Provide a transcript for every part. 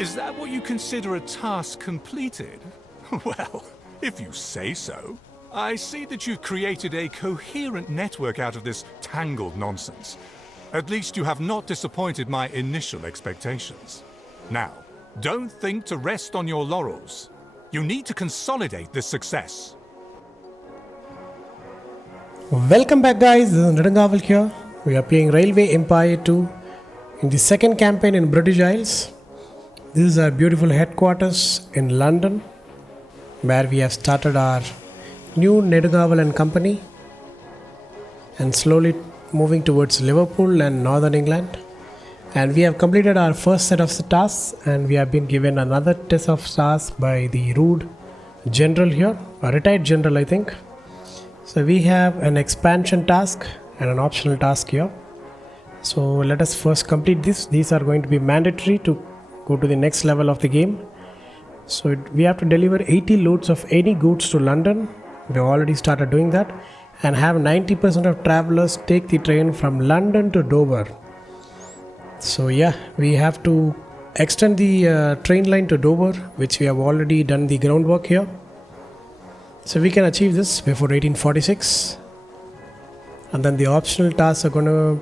Is that what you consider a task completed? Well, if you say so. I see that you've created a coherent network out of this tangled nonsense. At least you have not disappointed my initial expectations. Now, don't think to rest on your laurels. You need to consolidate this success. Welcome back, guys. This is Nedangaval here. We are playing Railway Empire 2 in the second campaign in British Isles. This is our beautiful headquarters in London, where we have started our new Nedangaval and Company and slowly moving towards Liverpool and Northern England. And we have completed our first set of tasks, and we have been given another test of tasks by the rude general here, a retired general, I think. So we have an expansion task and an optional task here. So let us first complete this. These are going to be mandatory to go to the next level of the game. So we have to deliver 80 loads of any goods to London. We have already started doing that, and have 90% of travelers take the train from London to Dover. So yeah, we have to extend the train line to Dover, which we have already done the groundwork here. So we can achieve this before 1846. And then the optional tasks are going to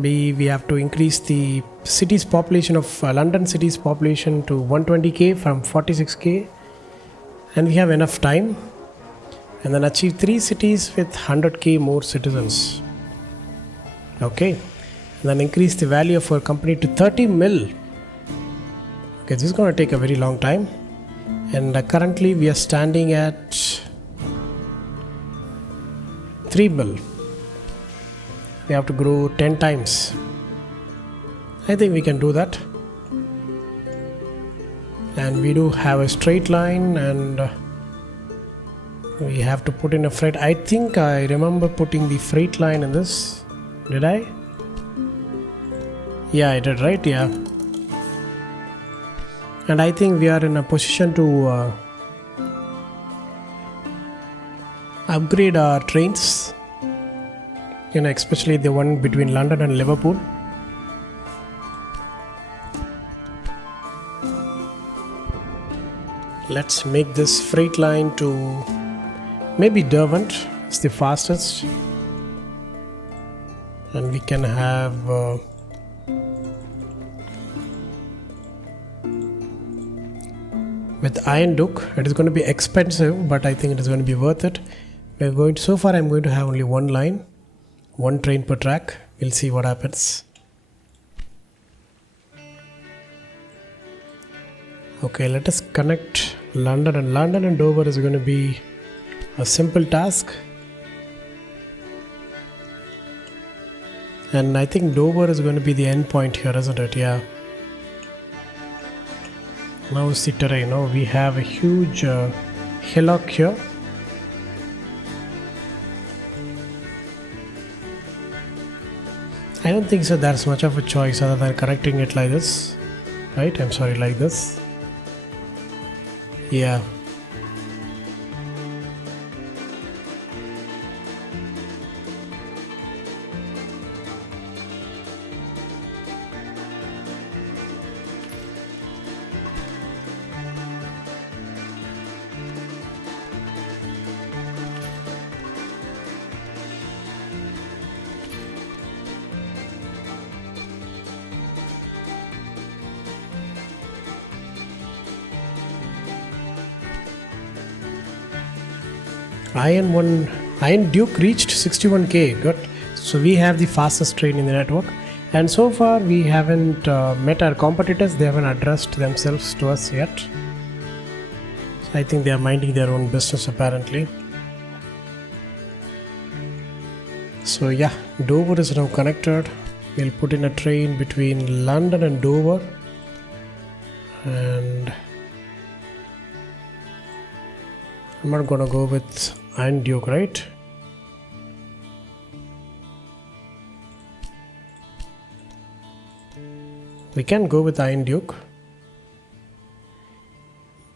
be, we have to increase the city's population of London city's population to 120k from 46k, and we have enough time. And then achieve 3 cities with 100k more citizens. Okay, and then increase the value of our company to 30 mil. Okay, this is going to take a very long time, and currently we are standing at 3 mil. We have to grow 10 times. I think we can do that. And we do have a straight line, and we have to put in a freight. I think I remember putting the freight line in this. Did I? Yeah, I did, right? Yeah. And I think we are in a position to upgrade our trains, especially the one between London and Liverpool. Let's make this freight line to maybe Derwent. It's the fastest, and we can have with Iron Duke. It is going to be expensive, but I think it is going to be worth it. We're going to, so far I'm going to have only one line, one train per track. We'll see what happens. Okay, let us connect London and Dover is going to be a simple task. And I think Dover is going to be the end point here, isn't it? Yeah. Now see terrain. Now we have a huge hillock here. I don't think so there's much of a choice other than correcting it like this. Right? I'm sorry, like this. Yeah. Iron Duke reached 61k. Good. So we have the fastest train in the network, and so far we haven't met our competitors. They haven't addressed themselves to us yet. So I think they are minding their own business apparently. So yeah, Dover is now connected. We'll put in a train between London and Dover, and I'm not gonna go with Iron Duke, right? We can go with Iron Duke,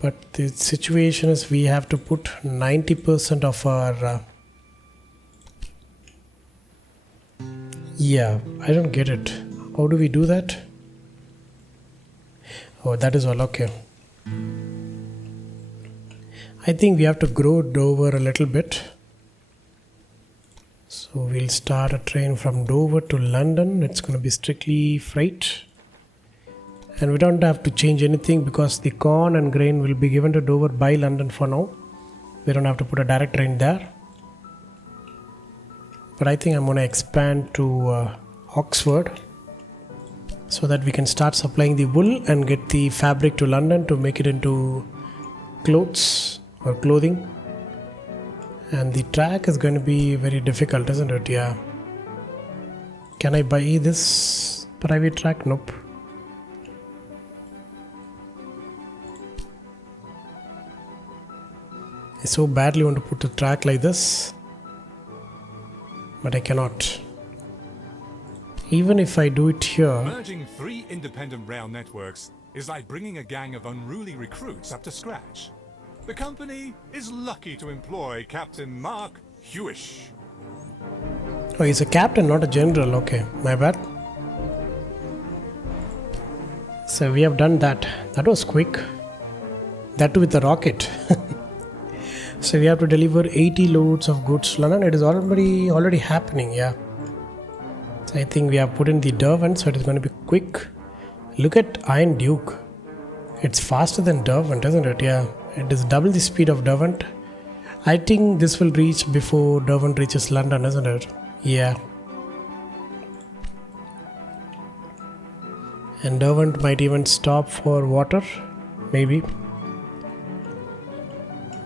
but the situation is we have to put 90% of our yeah, I don't get it. How do we do that? Oh, that is all. Okay. I think we have to grow Dover a little bit. So we'll start a train from Dover to London. It's going to be strictly freight. And we don't have to change anything because the corn and grain will be given to Dover by London for now. We don't have to put a direct train there. But I think I'm going to expand to Oxford so that we can start supplying the wool and get the fabric to London to make it into clothes or clothing. And the track is going to be very difficult, isn't it? Yeah. Can I buy this private track? Nope. I so badly want to put a track like this, but I cannot. Even if I do it here. Merging 3 independent rail networks is like bringing a gang of unruly recruits up to scratch. The company is lucky to employ Captain Mark Hewish. Oh, he's a captain, not a general. Okay, my bad. So we have done that. That was quick. That too with a rocket. So we have to deliver 80 loads of goods to London. It is already happening, yeah. So I think we have put in the Derwent, so it is going to be quick. Look at Iron Duke. It's faster than Derwent, isn't it? Yeah, it is double the speed of Derwent. I think this will reach before Derwent reaches London, isn't it? Yeah. And Derwent might even stop for water, maybe.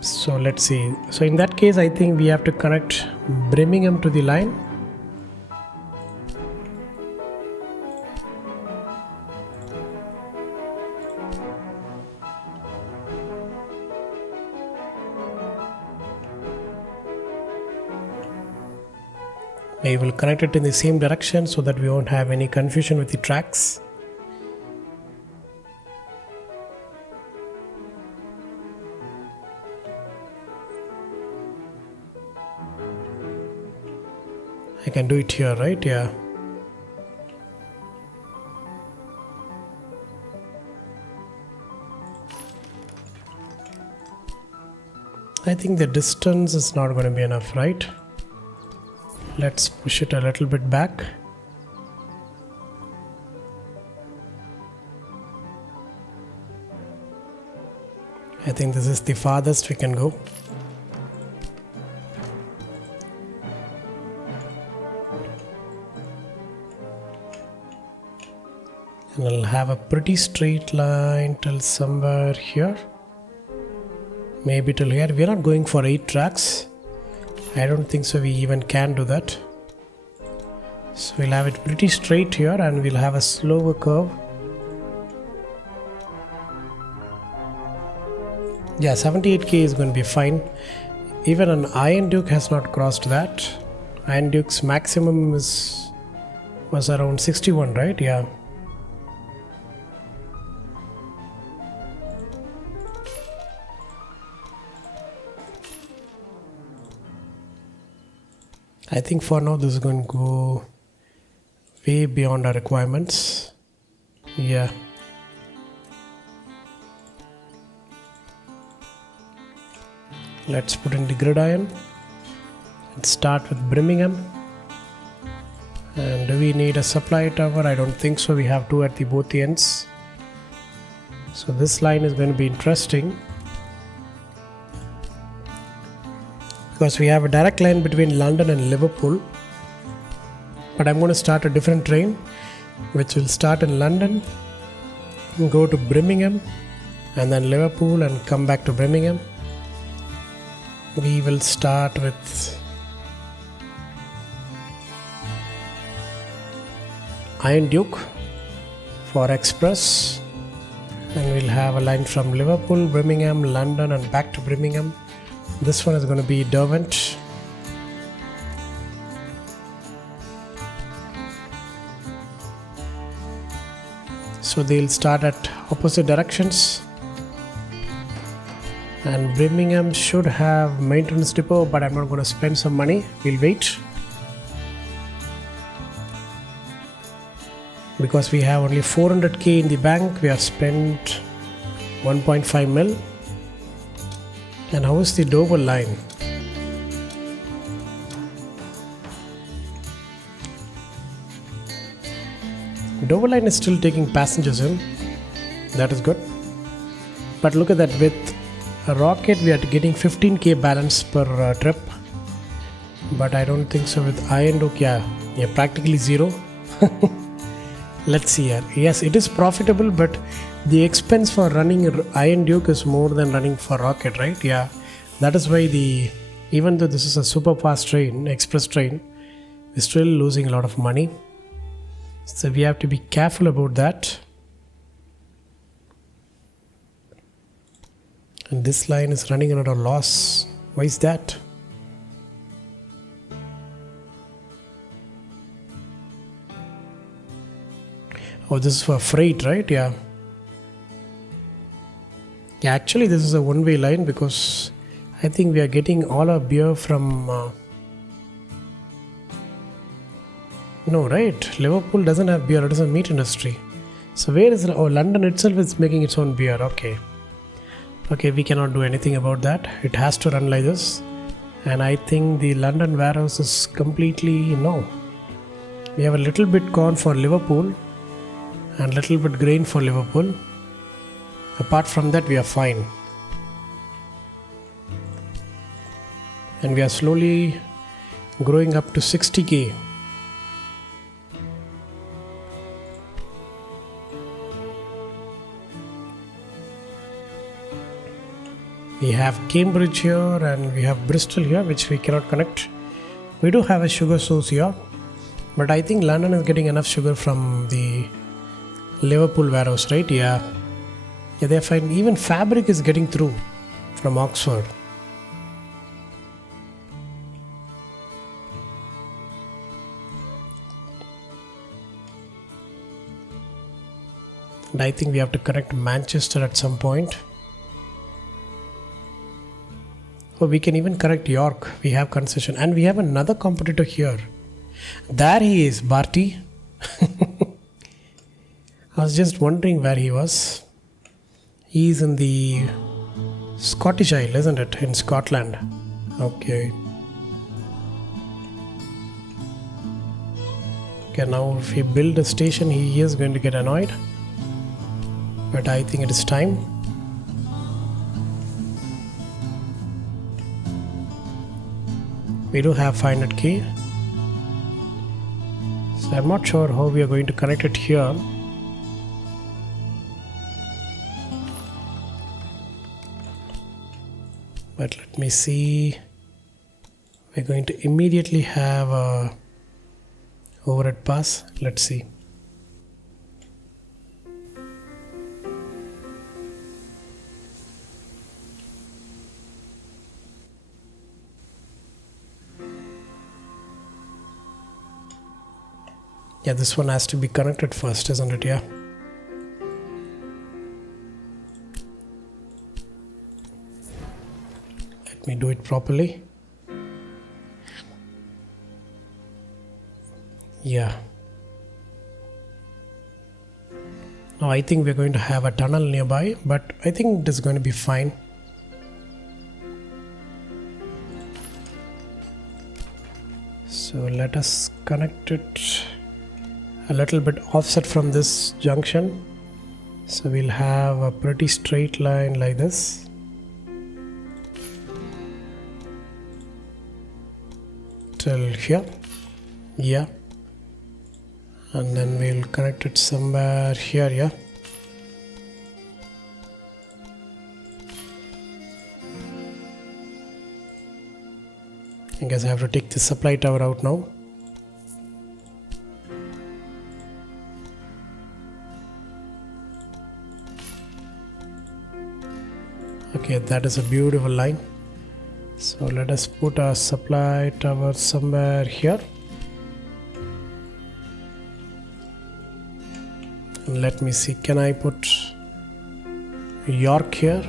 So let's see. So in that case, I think we have to connect Birmingham to the line. I will connect it in the same direction so that we won't have any confusion with the tracks. I can do it here, right? Yeah. I think the distance is not going to be enough, right? Let's push it a little bit back. I think this is the farthest we can go. And I'll have a pretty straight line till somewhere here. Maybe till here. We're not going for 8 tracks. I don't think so we even can do that. So we'll have it pretty straight here and we'll have a slower curve. Yeah, 78k is going to be fine. Even an Iron Duke has not crossed that. Iron Duke's maximum was around 61, right? Yeah. I think for now this is going to go way beyond our requirements. Yeah. Let's put in the gridiron. Let's start with Birmingham. And do we need a supply tower? I don't think so. We have 2 at both the ends. So this line is going to be interesting, because we have a direct line between London and Liverpool. But I'm going to start a different train, which will start in London, go to Birmingham, and then Liverpool, and come back to Birmingham. We will start with Iron Duke for express, and we'll have a line from Liverpool, Birmingham, London, and back to Birmingham. This one is going to be Derwent. So they'll start at opposite directions. And Birmingham should have maintenance depot, but I'm not going to spend some money. We'll wait. because we have only 400k in the bank. We have spent 1.5 mil. And how is the Dover line? Dover line is still taking passengers in. That is good. But look at that, with a rocket we are getting 15k balance per trip. But I don't think so with Iron Duke. Yeah, practically zero. Let's see here. Yes, it is profitable, but the expense for running Iron Duke is more than running for rocket, right? Yeah, that is why even though this is a super fast train, express train, we're still losing a lot of money. So we have to be careful about that. And this line is running at a loss. Why is that? Oh, this is for freight, right? Yeah. Yeah, actually this is a one-way line, because I think we are getting all our beer from... no, right? Liverpool doesn't have beer. It is a meat industry. So where is... oh, London itself is making its own beer. Okay. Okay, we cannot do anything about that. It has to run like this. And I think the London warehouse is completely... no. We have a little bit corn for Liverpool and little bit grain for Liverpool. Apart from that, we are fine. And we are slowly growing up to 60k. We have Cambridge here and we have Bristol here, which we cannot connect. We do have a sugar source here, but I think London is getting enough sugar from the Liverpool warehouse, right? Yeah, they're fine. Even fabric is getting through from Oxford. And I think we have to connect Manchester at some point. Oh, we can even connect York. We have concession. And we have another competitor here. There he is, Barty. I was just wondering where he was. He's in the Scottish Isle, isn't it? In Scotland. Okay. Okay, now if we build a station, he is going to get annoyed. But I think it is time. We do have 500k. So I'm not sure how we are going to connect it here. But let me see. We're going to immediately have a overhead pass. Let's see. Yeah, this one has to be connected first, isn't it? Yeah. Let me do it properly. Yeah. Now I think we're going to have a tunnel nearby, but I think it is going to be fine. So let us connect it a little bit offset from this junction. So we'll have a pretty straight line like this. Till here. Yeah. And then we'll connect it somewhere here, yeah. I guess I have to take the supply tower out now. Okay, that is a beautiful line. So let us put our supply tower somewhere here. And let me see, can I put York here?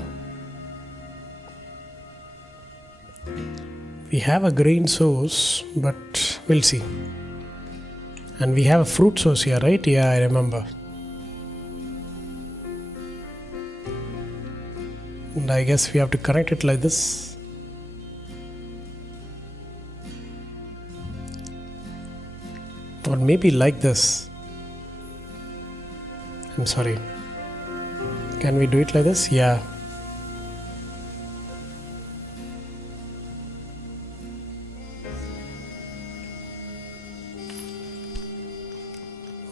We have a grain source, but we'll see. And we have a fruit source here, right? Yeah, I remember. And I guess we have to connect it like this. Or maybe like this. I'm sorry. Can we do it like this? Yeah.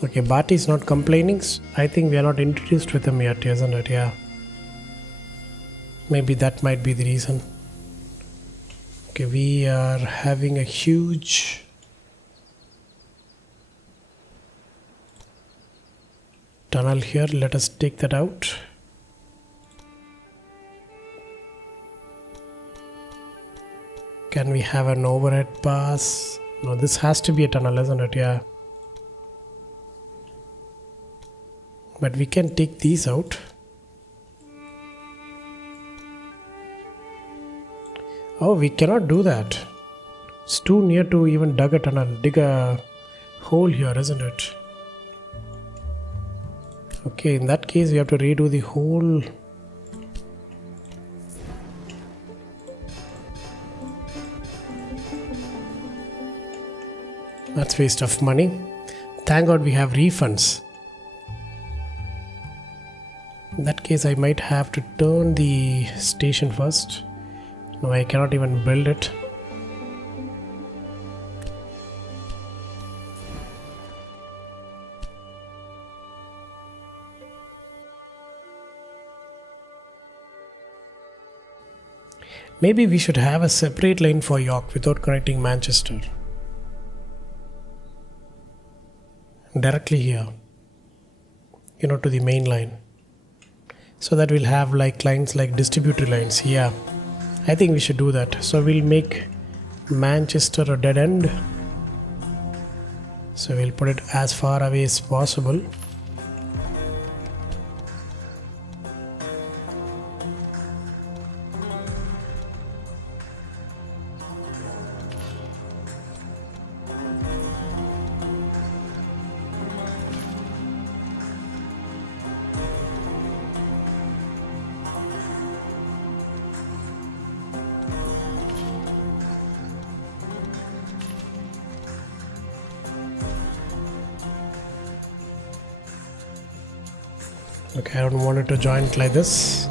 Okay, Bati is not complaining. I think we are not introduced with him yet, isn't it? Yeah. Maybe that might be the reason. Okay, we are having a huge tunnel here. Let us take that out. Can we have an overhead pass? No, this has to be a tunnel, isn't it? Yeah. But we can take these out. Oh, we cannot do that. It's too near to even dig a hole here, isn't it? Okay, in that case, we have to redo the whole. That's waste of money. Thank God we have refunds. In that case, I might have to turn the station first. No, I cannot even build it. Maybe we should have a separate line for York without connecting Manchester. Directly here. To the main line. So that we'll have like lines like distributory lines. Yeah. I think we should do that. So we'll make Manchester a dead end. So we'll put it as far away as possible. Okay, I don't want it to join it like this.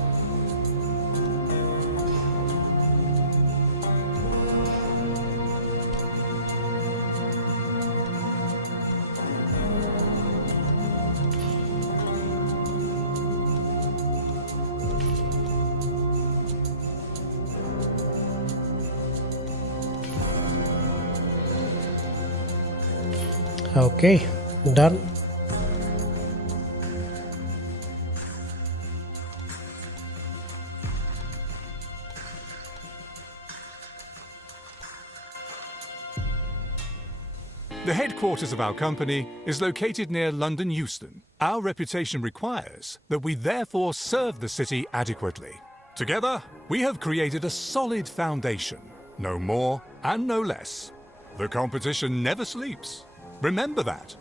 Okay, done. The headquarters of our company is located near London Euston. Our reputation requires that we therefore serve the city adequately. Together, we have created a solid foundation, no more and no less. The competition never sleeps. Remember that.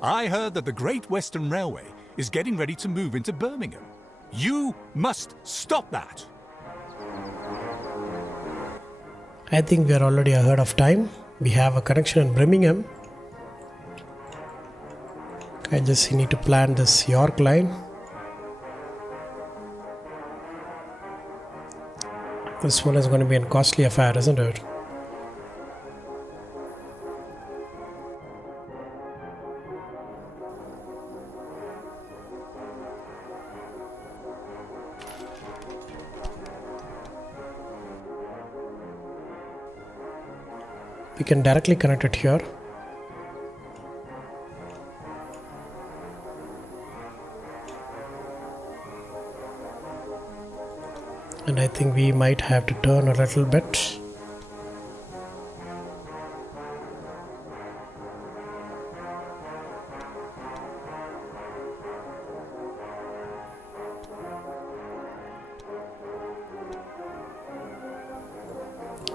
I heard that the Great Western Railway is getting ready to move into Birmingham. You must stop that. I think we are already ahead of time. We have a connection in Birmingham. I just need to plan this York line. This one is going to be a costly affair, isn't it? We can directly connect it here. And I think we might have to turn a little bit.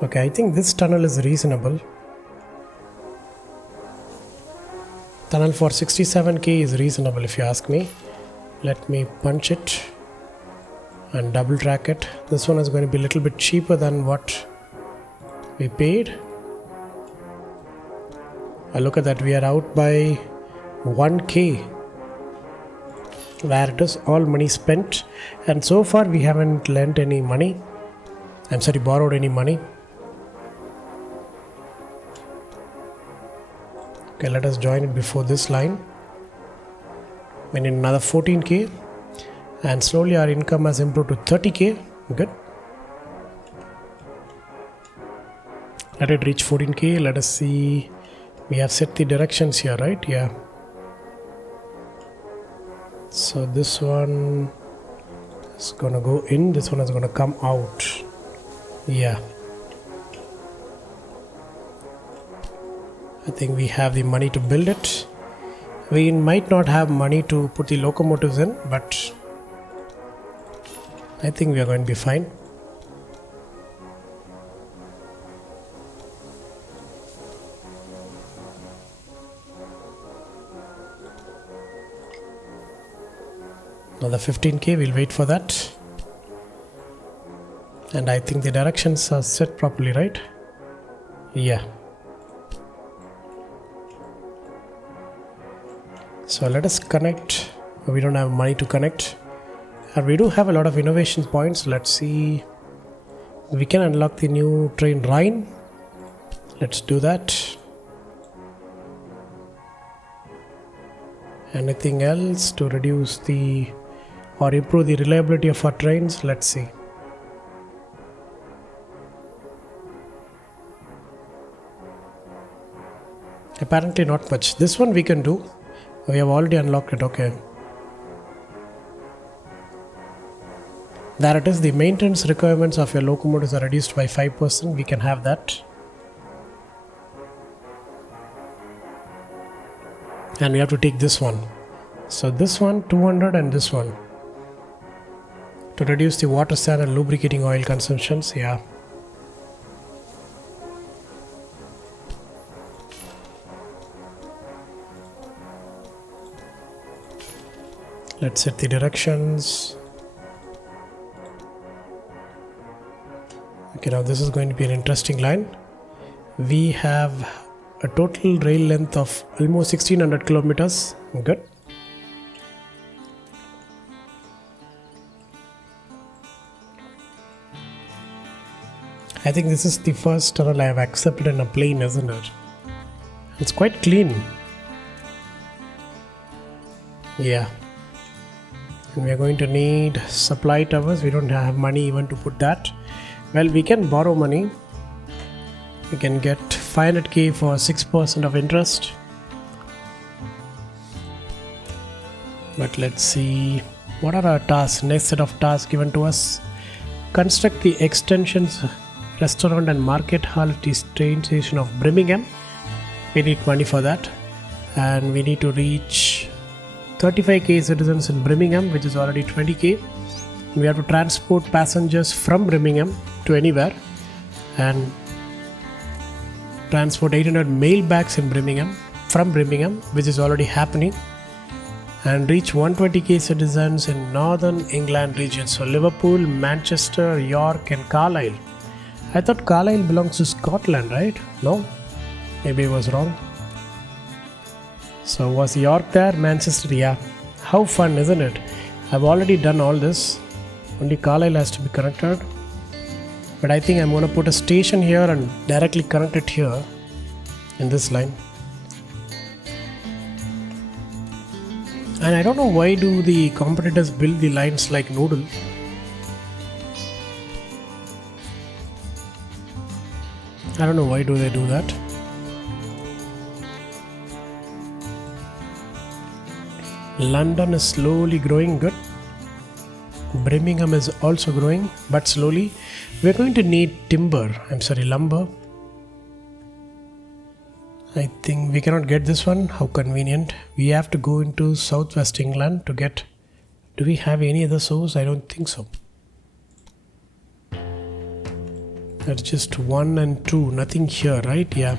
Okay, I think this tunnel is reasonable. Tunnel for 67k is reasonable if you ask me. Let me punch it and double track it. This one is going to be a little bit cheaper than what we paid. Look at that, we are out by 1k. Where it is all money spent, and so far we haven't lent any money. Borrowed any money. Okay, let us join it before this line. We need another 14k, and slowly our income has improved to 30k. Good. Let it reach 14k. Let us see. We have set the directions here, right? Yeah. So this one is gonna go in, this one is gonna come out. Yeah. I think we have the money to build it. We might not have money to put the locomotives in, but I think we are going to be fine. Another 15k, we'll wait for that. And I think the directions are set properly, right? Yeah. So let us connect. We don't have money to connect. And we do have a lot of innovation points. Let's see. We can unlock the new train Rhine. Let's do that. Anything else to reduce the or improve the reliability of our trains? Let's see. Apparently not much. This one we can do. We have already unlocked it. Okay. There it is. The maintenance requirements of your locomotives are reduced by 5%. We can have that. And we have to take this one. So this one 200 and this one to reduce the water, sand and lubricating oil consumptions. Yeah. Let's set the directions. Okay, now this is going to be an interesting line. We have a total rail length of almost 1600 kilometers. Good. I think this is the first tunnel I have accepted in a plane, isn't it? It's quite clean. Yeah. And we are going to need supply towers. We don't have money even to put that. Well, we can borrow money. We can get 500k for 6% of interest. But let's see. What are our tasks? Next set of tasks given to us. Construct the extensions, restaurant and market hall at the train station of Birmingham. We need money for that. And we need to reach 35k citizens in Birmingham, which is already 20k. We have to transport passengers from Birmingham to anywhere and transport 800 mail bags in Birmingham from Birmingham, which is already happening, and reach 120k citizens in northern England region. So Liverpool, Manchester, York and Carlisle. I thought Carlisle belongs to Scotland, right? No? Maybe I was wrong. So was York there? Manchester, yeah. How fun, isn't it? I've already done all this. Only Carlisle has to be connected. But I think I'm going to put a station here and directly connect it here in this line. And I don't know why do the competitors build the lines like noodle. I don't know why do they do that. London is slowly growing. Good. Birmingham is also growing, but slowly. We're going to need lumber. I think we cannot get this one. How convenient. We have to go into southwest England to get. Do we have any other source? I don't think so. That's just 1 and 2. Nothing here, right? Yeah.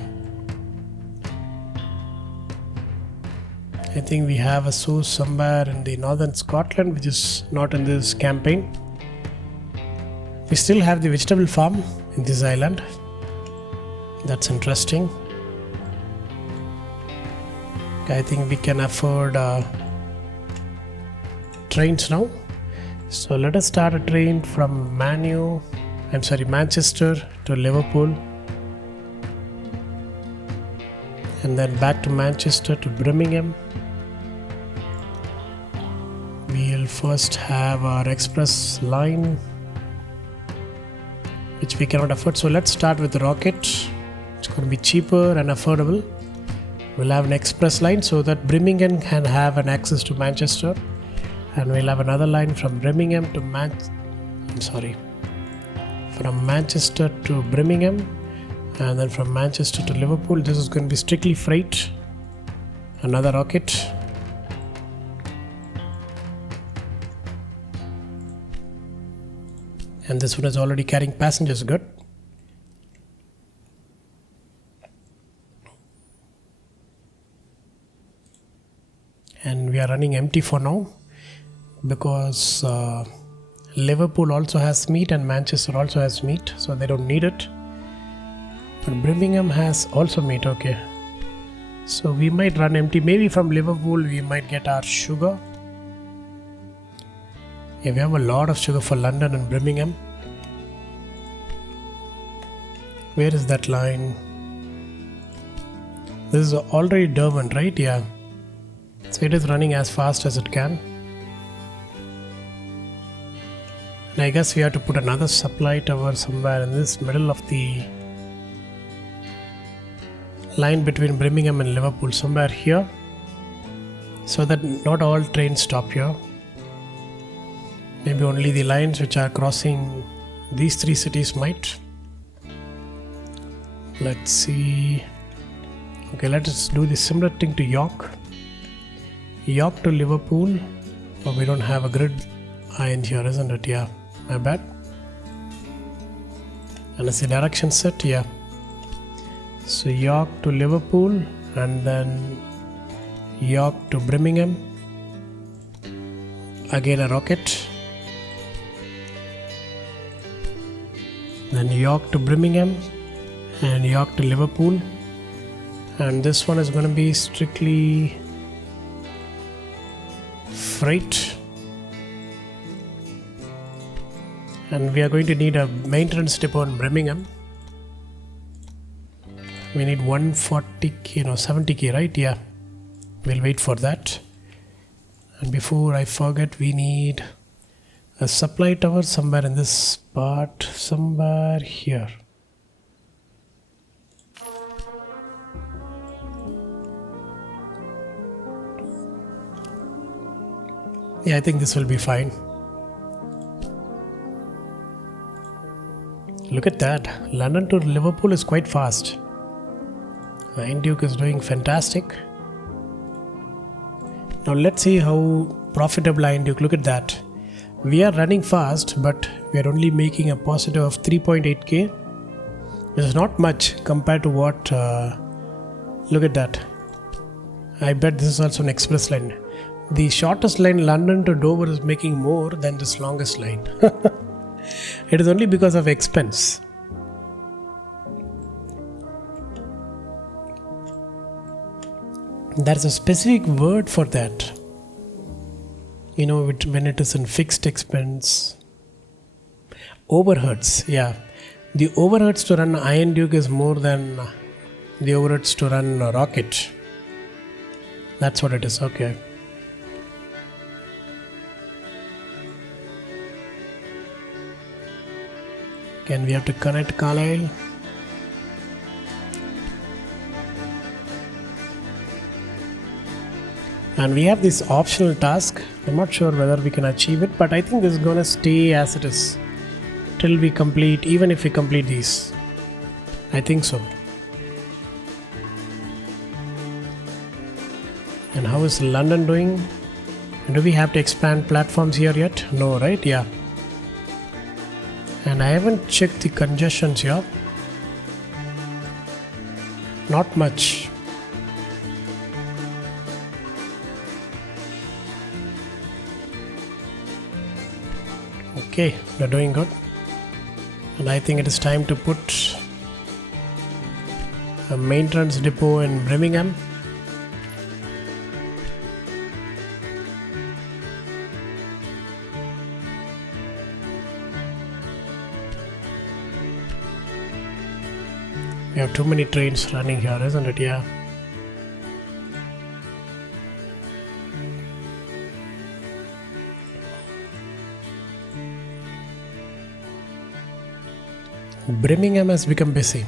I think we have a source somewhere in the northern Scotland, which is not in this campaign. We still have the vegetable farm in this island. That's interesting. I think we can afford trains now. So let us start a train from Manchester to Liverpool, and then back to Manchester to Birmingham. We'll first have our express line, which we cannot afford. So let's start with the rocket. It's going to be cheaper and affordable. We'll have an express line so that Birmingham can have an access to Manchester, and we'll have another line from Birmingham to from Manchester to Birmingham, and then from Manchester to Liverpool. This is going to be strictly freight. Another rocket. And this one is already carrying passengers. Good. And we are running empty for now because Liverpool also has meat and Manchester also has meat, so they don't need it. But Birmingham has also meat. Okay, so we might run empty. Maybe from Liverpool we might get our sugar. Yeah, we have a lot of sugar for London and Birmingham. Where is that line? This is already Durban, right? Yeah. So it is running as fast as it can. And I guess we have to put another supply tower somewhere in this middle of the line between Birmingham and Liverpool, somewhere here, so that not all trains stop here. Maybe only the lines which are crossing these three cities might. Let's see. Okay, let us do the similar thing to York. York to Liverpool. Oh, we don't have a grid iron here, isn't it? Yeah, my bad. And it's the direction set. Yeah. So York to Liverpool, and then York to Birmingham. Again a rocket. Then York to Birmingham and York to Liverpool. And this one is going to be strictly freight. And we are going to need a maintenance depot in Birmingham. We need 140k, no 70k, right? Yeah, we'll wait for that. And before I forget, we need a supply tower somewhere in this part, somewhere here. Yeah, I think this will be fine. Look at that. London to Liverpool is quite fast. Iron Duke is doing fantastic. Now let's see how profitable Iron Duke. Look at that. We are running fast, but we are only making a positive of 3.8k, which is not much compared to what. Look at that. I bet this is also an express line. The shortest line, London to Dover, is making more than this longest line. It is only because of expense. There's a specific word for that. You know, when it is in fixed expense. Overheads, yeah. The overheads to run Iron Duke is more than the overheads to run a rocket. That's what it is, okay. Again, we have to connect Carlisle. And we have this optional task. I'm not sure whether we can achieve it, but I think this is going to stay as it is till we complete, even if we complete these. I think so. And how is London doing? Do we have to expand platforms here yet? No, right? Yeah. And I haven't checked the congestions here. Not much. Okay, we're doing good. And I think it is time to put a maintenance depot in Birmingham. We have too many trains running here, isn't it? Yeah. Birmingham has become busy.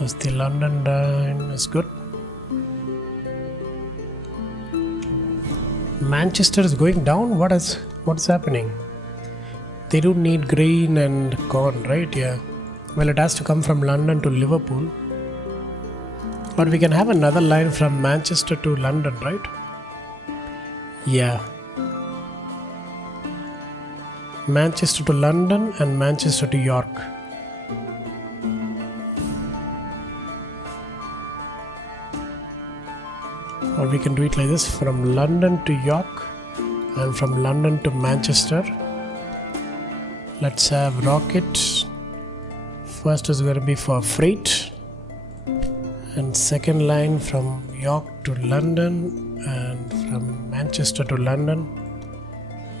As the London line is good. Manchester is going down. What's happening? They do need grain and corn, right? Yeah. Well, it has to come from London to Liverpool. But we can have another line from Manchester to London, right? Yeah. Manchester to London and Manchester to York. Or we can do it like this, from London to York and from London to Manchester. Let's have rocket. First is going to be for freight, and second line from York to London and from Manchester to London.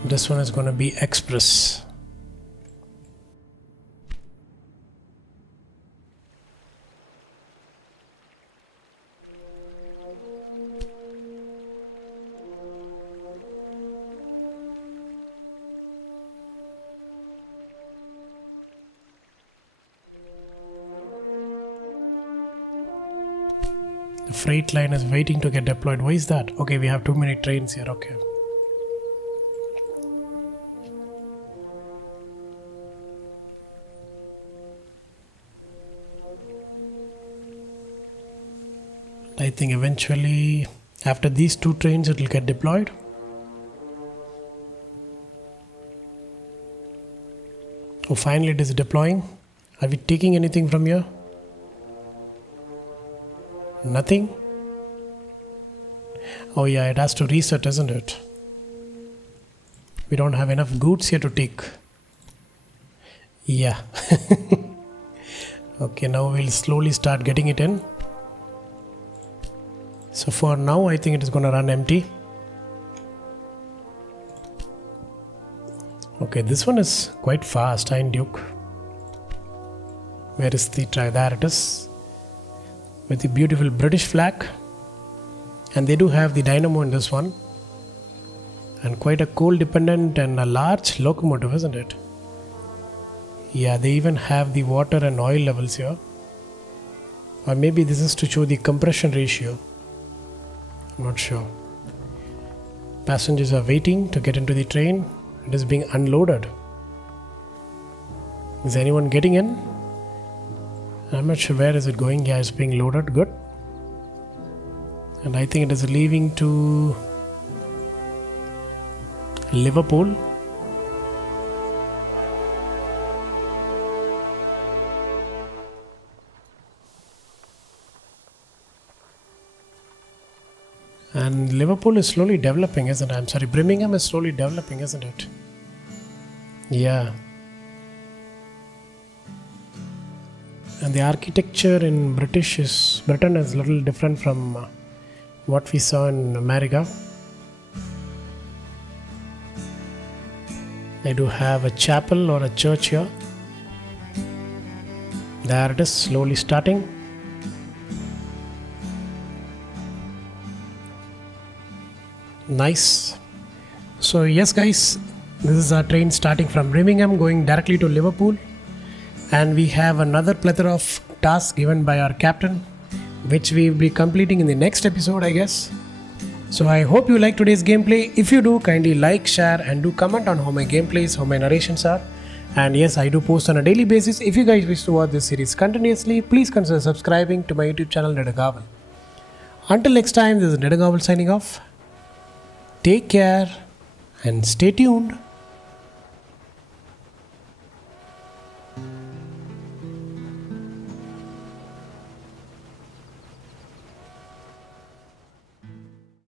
This one is going to be express. The freight line is waiting to get deployed. Why is that? Okay, we have too many trains here. Okay. I think eventually after these two trains it will get deployed. Oh, finally it is deploying. Are we taking anything from here? Nothing? Oh yeah, it has to reset, isn't it? We don't have enough goods here to take. Yeah. Okay, now we'll slowly start getting it in. So for now, I think it is going to run empty. Okay, this one is quite fast, Iron Duke. Where is the try? There it is. With the beautiful British flag. And they do have the dynamo in this one. And quite a coal dependent and a large locomotive, isn't it? Yeah, they even have the water and oil levels here. Or maybe this is to show the compression ratio. I'm not sure. Passengers are waiting to get into the train. It is being unloaded. Is anyone getting in? I'm not sure where is it going. Yeah, it's being loaded. Good. And I think it is leaving to Liverpool. And Liverpool is slowly developing, isn't it? I'm sorry, Birmingham is slowly developing, isn't it? Yeah. And the architecture in Britain is a little different from what we saw in America. They do have a chapel or a church here. There it is, slowly starting. Nice. So yes guys, this is our train starting from Birmingham going directly to Liverpool. and we have another plethora of tasks given by our captain, which we will be completing in the next episode, I guess. So I hope you like today's gameplay. If you do, kindly like, share and do comment on how my gameplays, how my narrations are. And yes, I do post on a daily basis. If you guys wish to watch this series continuously, please consider subscribing to my YouTube channel Nedagaval. Until next time, this is Nedagaval signing off. Take care and stay tuned.